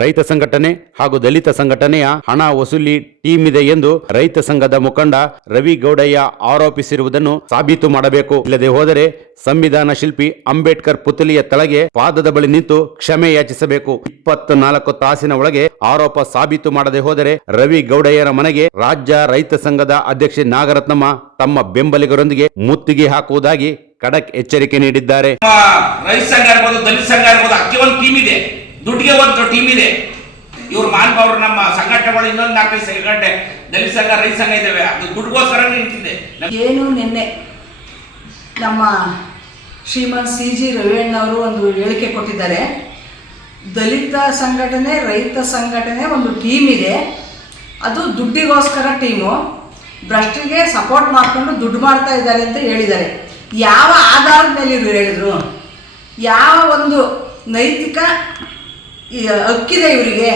ರೈತ ಸಂಘಟನೆ ಹಾಗೂ ದಲಿತ ಸಂಘಟನೆಯ ಹಣ ವಸೂಲಿ ಟೀಮ್ ಇದೆ ಎಂದು ರೈತ ಸಂಘದ ಮುಖಂಡ ರವಿ ಗೌಡಯ್ಯ ಆರೋಪಿಸಿರುವುದನ್ನು ಸಾಬೀತು ಮಾಡಬೇಕು. ಇಲ್ಲದೆ ಹೋದರೆ ಸಂವಿಧಾನ ಶಿಲ್ಪಿ ಅಂಬೇಡ್ಕರ್ ಪುತ್ಥಳಿಯ ತಳಗೆ ಪಾದದ ಬಳಿ ನಿಂತು ಕ್ಷಮೆ ಯಾಚಿಸಬೇಕು. 24 ತಾಸಿನ ಒಳಗೆ ಆರೋಪ ಸಾಬೀತು ಮಾಡದೆ ಹೋದರೆ ರವಿ ಗೌಡಯ್ಯರ ಮನೆಗೆ ರಾಜ್ಯ ರೈತ ಸಂಘದ ಅಧ್ಯಕ್ಷೆ ನಾಗರತ್ನಮ್ಮ ತಮ್ಮ ಬೆಂಬಲಿಗರೊಂದಿಗೆ ಮುತ್ತಿಗೆ ಹಾಕುವುದಾಗಿ ಖಡಕ್ ಎಚ್ಚರಿಕೆ ನೀಡಿದ್ದಾರೆ. ರೈತ ಸಂಘ ಇರ್ಬೋದು, ದಲಿತ ಸಂಘ ಇರ್ಬೋದು, ಅಕ್ಕಿ ಒಂದು ಟೀಮ್ ಇದೆ, ದುಡ್ಡಿಗೆ ಒಂದು ಟೀಮ್ ಇದೆ. ಇವ್ರು ಮಾನ್ಪವರು ನಮ್ಮ ಸಂಘಟನೆಗಳು ಇನ್ನೊಂದು 4 ಸಂಘಟನೆ ದಲಿತ ಸಂಘ, ರೈತ ಸಂಘ ಇದ್ದಾವೆ. ಅದು ದುಡ್ಡುಗೋಸ್ಕರ ನಿಂತಿದೆ. ಏನು ನಿನ್ನೆ ನಮ್ಮ ಶ್ರೀಮಂತ್ CG ರವಿಯಣ್ಣವರು ಒಂದು ಹೇಳಿಕೆ ಕೊಟ್ಟಿದ್ದಾರೆ. ದಲಿತ ಸಂಘಟನೆ, ರೈತ ಸಂಘಟನೆ ಒಂದು ಟೀಮ್ ಇದೆ, ಅದು ದುಡ್ಡಿಗೋಸ್ಕರ ಟೀಮು, ಭ್ರಷ್ಟಿಗೆ ಸಪೋರ್ಟ್ ಮಾಡಿಕೊಂಡು ದುಡ್ಡು ಮಾಡ್ತಾ ಇದ್ದಾರೆ ಅಂತ ಹೇಳಿದ್ದಾರೆ. ಯಾವ ಆಧಾರದ ಮೇಲೆ ಇವರು ಹೇಳಿದರು? ಯಾವ ಒಂದು ನೈತಿಕ ಹಕ್ಕಿದೆ ಇವರಿಗೆ?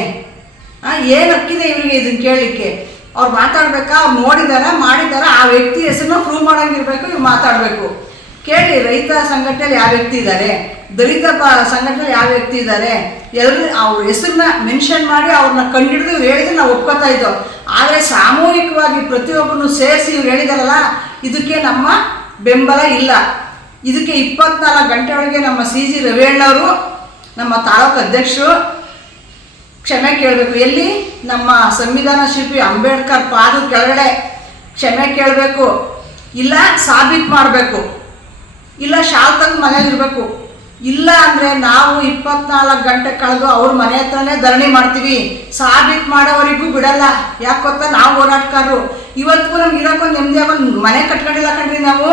ಏನು ಹಕ್ಕಿದೆ ಇವರಿಗೆ ಇದನ್ನು ಕೇಳಲಿಕ್ಕೆ? ಅವ್ರು ಮಾತಾಡಬೇಕಾ? ಅವ್ರು ನೋಡಿದಾರ, ಮಾಡಿದಾರ, ಆ ವ್ಯಕ್ತಿ ಹೆಸರನ್ನ ಪ್ರೂವ್ ಮಾಡೋಂಗಿರ್ಬೇಕು. ಇವ್ರು ಮಾತಾಡಬೇಕು. ಕೇಳಿ, ರೈತ ಸಂಘಟನೆಯಲ್ಲಿ ಯಾವ ವ್ಯಕ್ತಿ ಇದ್ದಾರೆ, ದಲಿತ ಸಂಘಟನೆಯಲ್ಲಿ ಯಾವ ವ್ಯಕ್ತಿ ಇದ್ದಾರೆ, ಎಲ್ಲರೂ ಅವ್ರ ಹೆಸರನ್ನ ಮೆನ್ಷನ್ ಮಾಡಿ ಅವ್ರನ್ನ ಕಂಡಿಡಿದು ಇವ್ರು ಹೇಳಿದ್ರೆ ನಾವು ಒಪ್ಕೋತಾ ಇದ್ದೋ. ಆದರೆ ಸಾಮೂಹಿಕವಾಗಿ ಪ್ರತಿಯೊಬ್ಬರನ್ನು ಸೇರಿಸಿ ಇವ್ರು ಹೇಳಿದಾರಲ್ಲ, ಇದಕ್ಕೆ ನಮ್ಮ ಬೆಂಬಲ ಇಲ್ಲ. ಇದಕ್ಕೆ 24 ಗಂಟೆ ಒಳಗೆ ನಮ್ಮ CG ರವಿಯಣ್ಣವರು, ನಮ್ಮ ತಾಲೂಕು ಅಧ್ಯಕ್ಷರು ಕ್ಷಮೆ ಕೇಳಬೇಕು. ಎಲ್ಲಿ? ನಮ್ಮ ಸಂವಿಧಾನ ಶಿಲ್ಪಿ ಅಂಬೇಡ್ಕರ್ ಪಾದದ ಕೆಳಗಡೆ ಕ್ಷಮೆ ಕೇಳಬೇಕು. ಇಲ್ಲ ಸಾಬೀತು ಮಾಡಬೇಕು, ಇಲ್ಲ ಶಾಲ್ ತಂದು ಮನೇಲಿರಬೇಕು. ಇಲ್ಲ ಅಂದರೆ ನಾವು 24 ಗಂಟೆ ಕಳೆದು ಅವ್ರ ಮನೆ ಹತ್ರನೇ ಧರಣಿ ಮಾಡ್ತೀವಿ. ಸಾಬೀತು ಮಾಡೋವರೆಗೂ ಬಿಡಲ್ಲ. ಯಾಕೆ ಗೊತ್ತಾ? ನಾವು ಹೋರಾಟಗಾರರು. ಇವತ್ತಿಗೂ ನಮ್ಗೆ ಇರೋಕ್ಕೊಂದು ನೆಮ್ಮದಿಯಾಗ ಒಂದು ಮನೆ ಕಟ್ಕೊಂಡಿಲ್ಲ ಕಣ್ರಿ. ನಾವು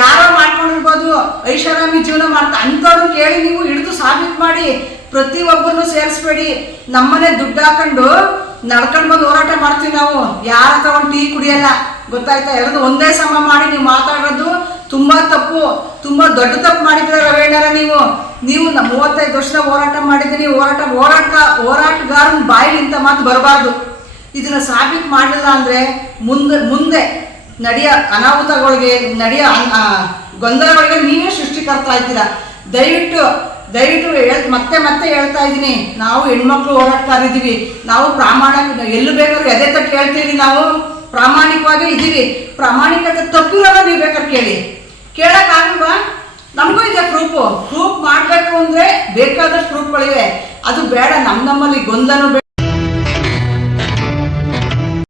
ಯಾರೋ ಮಾಡ್ಕೊಂಡಿರ್ಬೋದು, ಐಷಾರಾಮಿ ಜೀವನ ಮಾಡ್ತಾ, ಅಂಥವ್ರು ಕೇಳಿ ನೀವು ಹಿಡಿದು ಸಾಬೀತು ಮಾಡಿ. ಪ್ರತಿಯೊಬ್ಬರನ್ನು ಸೇರಿಸ್ಬೇಡಿ. ನಮ್ಮನೆ ದುಡ್ಡು ಹಾಕೊಂಡು ನಡ್ಕೊಂಡು ಬಂದು ಹೋರಾಟ ಮಾಡ್ತೀವಿ ನಾವು. ಯಾರ ಹತ್ರ ಒಂದು ಟೀ ಕುಡಿಯಲ್ಲ, ಗೊತ್ತಾಯ್ತಾ? ಎಲ್ಲರೂ ಒಂದೇ ಸಮ ಮಾಡಿ ನೀವು ಮಾತಾಡೋದು ತುಂಬ ತಪ್ಪು, ತುಂಬ ದೊಡ್ಡ ತಪ್ಪು ಮಾಡಿದ್ರೆ ರವೇಣರ. ನೀವು 35 ವರ್ಷದ ಹೋರಾಟ ಮಾಡಿದ್ದೀನಿ. ಹೋರಾಟಗಾರನ ಬಾಯಿಲಿ ಇಂಥ ಮಾತು ಬರಬಾರ್ದು. ಇದನ್ನು ಸಾಬೀತು ಮಾಡಲಿಲ್ಲ ಅಂದರೆ ಮುಂದೆ ನಡೆಯೋ ಅನಾಹುತಗಳಿಗೆ, ನಡೆಯೋ ಗೊಂದಲಗಳಿಗೆ ನೀವೇ ಸೃಷ್ಟಿಕರ್ತಾ ಇದ್ದೀರಾ. ದಯವಿಟ್ಟು ಮತ್ತೆ ಹೇಳ್ತಾ ಇದ್ದೀನಿ, ನಾವು ಹೆಣ್ಮಕ್ಳು ಹೋರಾಟಗಾರಿದ್ದೀವಿ. ನಾವು ಎಲ್ಲಿ ಬೇಕಾದ್ರೂ ಎದೆ ತಟ್ಟು ಹೇಳ್ತೀವಿ. ನಾವು ಪ್ರಾಮಾಣಿಕವಾಗಿ ಇದ್ದೀವಿ. ಪ್ರಾಮಾಣಿಕತೆ ತಪ್ಪಿರೋಲ್ಲ. ನೀವು ಬೇಕಾದ್ರೆ ಕೇಳೋಕ್ಕಾಗಲ್ವಾ? ನಮಗೂ ಇದೆ ಪ್ರೂಫ್ ಮಾಡಬೇಕು ಅಂದರೆ ಬೇಕಾದಷ್ಟು ಪ್ರೂಫ್ಗಳಿವೆ. ಅದು ಬೇಡ. ನಮ್ಮಲ್ಲಿ ಗೊಂದಲನೂ ಬೇಡ.